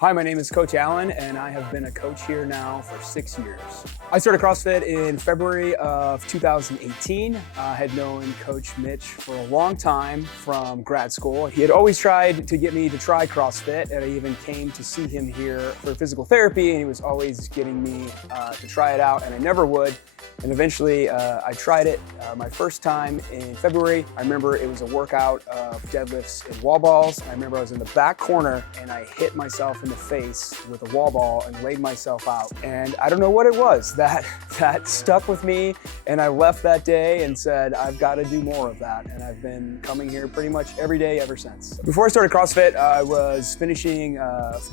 Hi, my name is Coach Alan, and I have been a coach here now for 6 years. I started CrossFit in February of 2018. I had known Coach Mitch for a long time from grad school. He had always tried to get me to try CrossFit, and I even came to see him here for physical therapy, and he was always getting me to try it out, and I never would. And eventually I tried it my first time in February. I remember it was a workout of deadlifts and wall balls. I remember I was in the back corner and I hit myself in the face with a wall ball and laid myself out. And I don't know what it was that stuck with me. And I left that day and said, I've got to do more of that. And I've been coming here pretty much every day ever since. Before I started CrossFit, I was finishing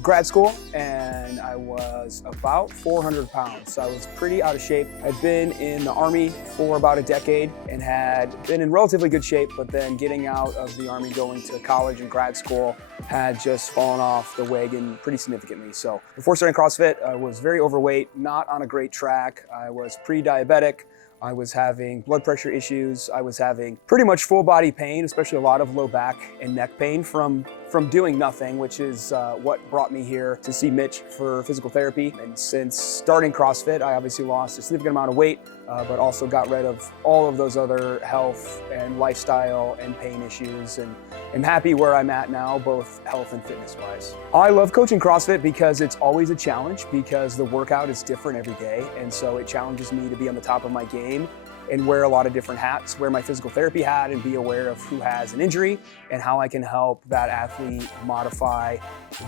grad school and I was about 400 pounds. So I was pretty out of shape. I'd been in the Army for about a decade and had been in relatively good shape, but then getting out of the Army, going to college and grad school, had just fallen off the wagon pretty significantly. So before starting CrossFit, I was very overweight, not on a great track. I was pre-diabetic. I was having blood pressure issues. I was having pretty much full body pain, especially a lot of low back and neck pain from doing nothing, which is what brought me here to see Mitch for physical therapy. And since starting CrossFit, I obviously lost a significant amount of weight, but also got rid of all of those other health and lifestyle and pain issues, and I'm happy where I'm at now, both health and fitness wise. I love coaching CrossFit because it's always a challenge, because the workout is different every day, and so it challenges me to be on the top of my game and wear a lot of different hats, wear my physical therapy hat and be aware of who has an injury and how I can help that athlete modify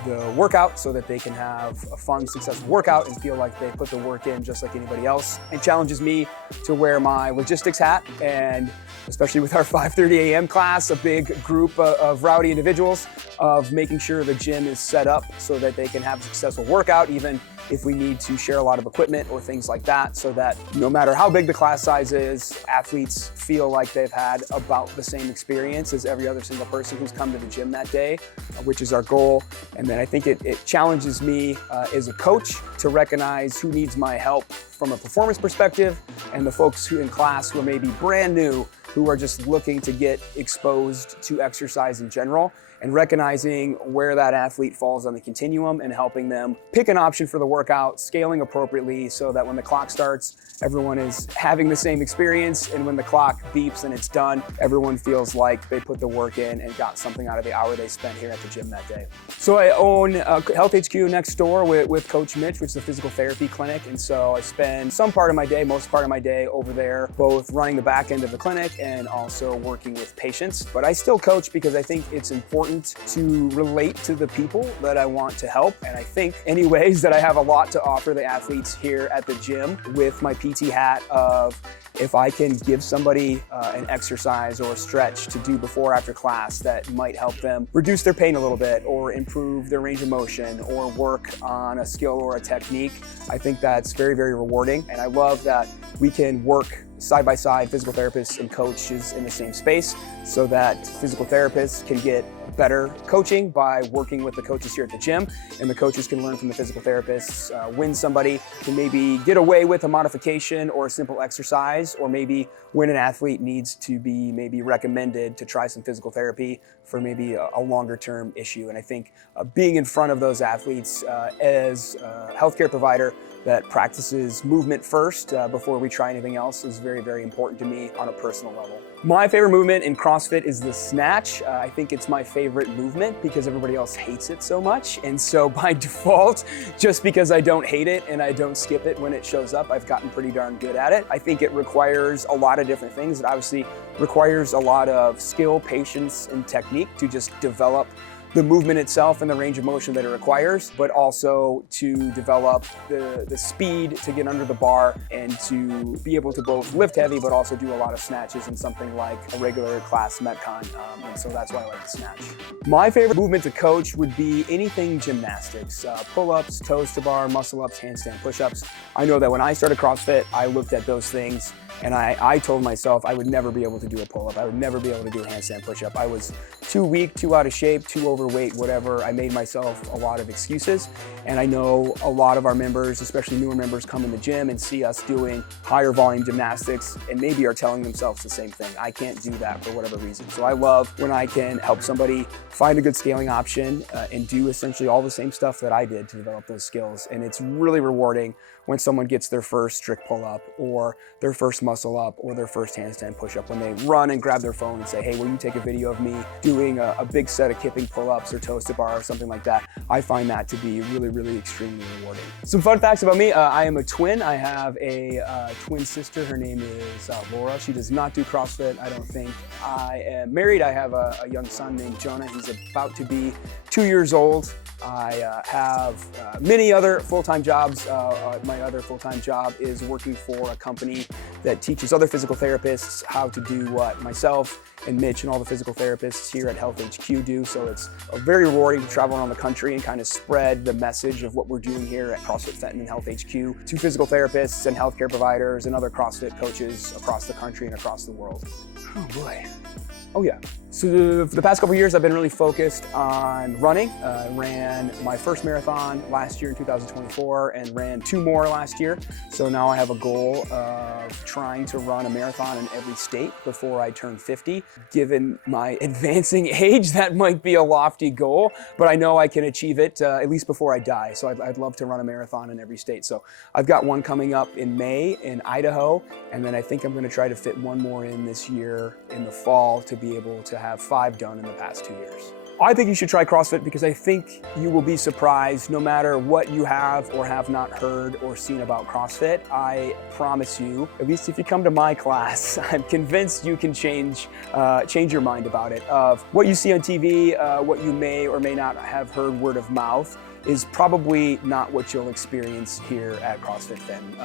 the workout so that they can have a fun, successful workout and feel like they put the work in just like anybody else. It challenges me to wear my logistics hat, and especially with our 5:30 a.m. class, a big group of rowdy individuals, of making sure the gym is set up so that they can have a successful workout, even if we need to share a lot of equipment or things like that, so that no matter how big the class size is, athletes feel like they've had about the same experience as every other single person who's come to the gym that day, which is our goal. And then I think it challenges me as a coach to recognize who needs my help from a performance perspective, and the folks who in class who are maybe brand new, who are just looking to get exposed to exercise in general, and recognizing where that athlete falls on the continuum and helping them pick an option for the workout, scaling appropriately so that when the clock starts, everyone is having the same experience, and when the clock beeps and it's done, everyone feels like they put the work in and got something out of the hour they spent here at the gym that day. So I own Health HQ next door with Coach Mitch, which is a physical therapy clinic, and so I spend some part of my day, most part of my day over there, both running the back end of the clinic and also working with patients. But I still coach because I think it's important to relate to the people that I want to help. And I think anyways that I have a lot to offer the athletes here at the gym with my PT hat of, if I can give somebody an exercise or a stretch to do before or after class that might help them reduce their pain a little bit, or improve their range of motion, or work on a skill or a technique, I think that's very, very rewarding. And I love that we can work side by side, physical therapists and coaches in the same space, so that physical therapists can get better coaching by working with the coaches here at the gym, and the coaches can learn from the physical therapists when somebody can maybe get away with a modification or a simple exercise, or maybe when an athlete needs to be maybe recommended to try some physical therapy for maybe a longer term issue. And I think being in front of those athletes as a healthcare provider that practices movement first before we try anything else is very, very important to me on a personal level. My favorite movement in CrossFit is the snatch. I think it's my favorite movement because everybody else hates it so much. And so by default, just because I don't hate it and I don't skip it when it shows up, I've gotten pretty darn good at it. I think it requires a lot of different things. It obviously requires a lot of skill, patience, and technique to just develop the movement itself and the range of motion that it requires, but also to develop the speed to get under the bar and to be able to both lift heavy but also do a lot of snatches in something like a regular class Metcon, and so that's why I like to snatch. My favorite movement to coach would be anything gymnastics, pull-ups, toes to bar, muscle-ups, handstand push-ups. I know that when I started CrossFit, I looked at those things And I told myself I would never be able to do a pull-up. I would never be able to do a handstand push-up. I was too weak, too out of shape, too overweight, whatever. I made myself a lot of excuses. And I know a lot of our members, especially newer members, come in the gym and see us doing higher volume gymnastics and maybe are telling themselves the same thing. I can't do that for whatever reason. So I love when I can help somebody find a good scaling option and do essentially all the same stuff that I did to develop those skills. And it's really rewarding when someone gets their first strict pull-up or their first muscle up or their first handstand push-up, when they run and grab their phone and say, hey, will you take a video of me doing a big set of kipping pull-ups or toes to bar or something like that. I find that to be really, really extremely rewarding. Some fun facts about me. I am a twin. I have a twin sister. Her name is Laura. She does not do CrossFit, I don't think. I am married. I have a young son named Jonah. He's about to be 2 years old. I have many other full-time jobs. My other full-time job is working for a company that teaches other physical therapists how to do what myself and Mitch and all the physical therapists here at Health HQ do. So it's very rewarding to travel around the country and kind of spread the message of what we're doing here at CrossFit Fenton and Health HQ to physical therapists and healthcare providers and other CrossFit coaches across the country and across the world. Oh boy. Oh yeah. So the past couple of years, I've been really focused on running. I ran my first marathon last year in 2024 and ran 2 more last year. So now I have a goal of trying to run a marathon in every state before I turn 50. Given my advancing age, that might be a lofty goal, but I know I can achieve it at least before I die. So I'd love to run a marathon in every state. So I've got one coming up in May in Idaho, and then I think I'm going to try to fit one more in this year in the fall to be able to have 5 done in the past 2 years. I think you should try CrossFit because I think you will be surprised no matter what you have or have not heard or seen about CrossFit. I promise you, at least if you come to my class, I'm convinced you can change your mind about it. Of what you see on TV, what you may or may not have heard word of mouth is probably not what you'll experience here at CrossFit Fenton.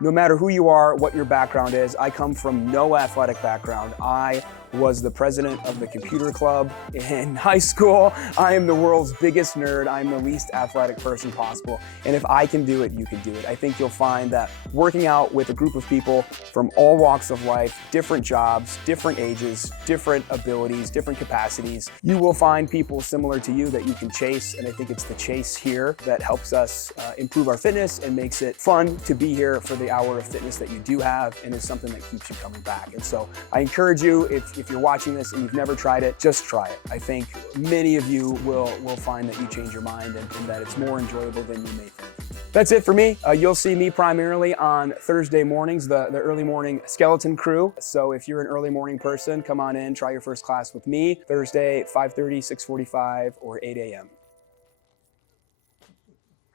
No matter who you are, what your background is, I come from no athletic background. I was the president of the computer club in high school. I am the world's biggest nerd. I'm the least athletic person possible. And if I can do it, you can do it. I think you'll find that working out with a group of people from all walks of life, different jobs, different ages, different abilities, different capacities, you will find people similar to you that you can chase. And I think it's the chase here that helps us improve our fitness and makes it fun to be here for the hour of fitness that you do have, and is something that keeps you coming back. And so I encourage you, if you're watching this and you've never tried it, just try it. I think many of you will find that you change your mind and that it's more enjoyable than you may think. That's it for me. You'll see me primarily on Thursday mornings, the early morning skeleton crew. So if you're an early morning person, come on in, try your first class with me. Thursday, 5:30, 6:45, or 8 a.m.